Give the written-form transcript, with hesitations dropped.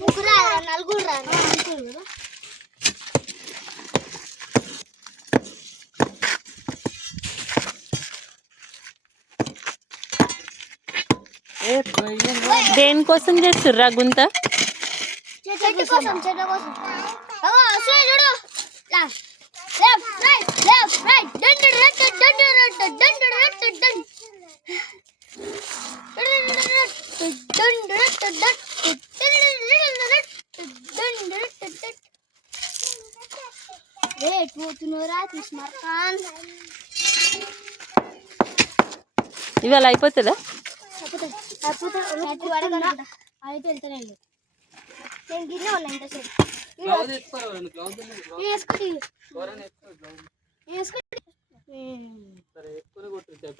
ముగ్గురు నలుగురు కదా. దేనికోసం చేస్తుర్రా గుంత? చెట్టు కోసం చూడు. లెఫ్ట్ రైట్ లెఫ్ట్ రైట్ డండు రట్టు డండు రట్టు డండు రట్టు డండు డండు రట్టు డండు రేట్ పోతున్నోరా తీసుమార్కాన్. ఇవాళ అయిపోతుందా? అయితే వెళ్తానే నేను గిన్నె ఉన్నా ఇంతసేపు వేసుకుంటే